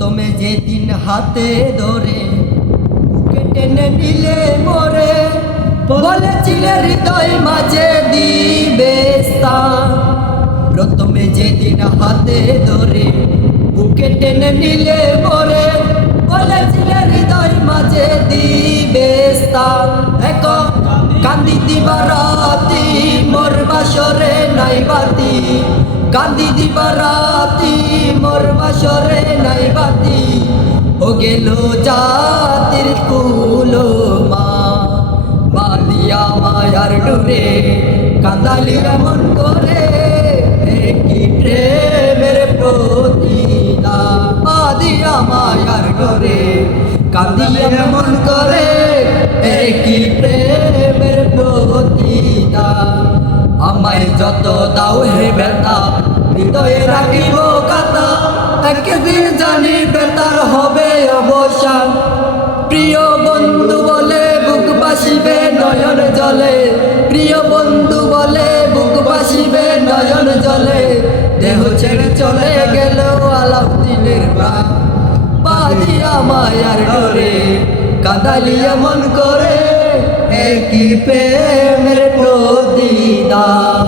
প্রথমে যেদিন হাতে ধরে বুকে টেনে নিলে মোরে, বলেছিলে হৃদয় মাঝে দিবে স্থান। প্রথমে যেদিন হাতে ধরে বুকে টেনে নিলে মোরে, বলেছিলে হৃদয় মাঝে দিবে স্থান। এখন কান্দি দিবারাতি মোর বাসরে নাই বাতি, কান্দি দিবারাতি মোর বাসরে নাই বাতি। ও গেল জাতির কুলো মা, বালিয়া মায়ার ডোরে কাঁদালি এমন করে, কি প্রেমের প্রতিদান। বালিয়া মায়ার ডোরে কাঁদিলে এমন করে, কি প্রেমের প্রতিদান। আমায় যত দাও হে ব্যথা, হৃদয়ে রাখিব কথা, একদিন জানি বেতার হবে অবসান। প্রিয় বন্ধু বলে বুক বাসিবে নয়ন জলে, প্রিয় বন্ধু বলে বুক বাসিবে নয়ন জলে। দেহ ছেড়ে চলে গেল আলাউদ্দিনের প্রাণ, বাঁধিয়া মায়ার ডোরে কাঁদালি এমন করে, কি প্রেমের প্রতিদান।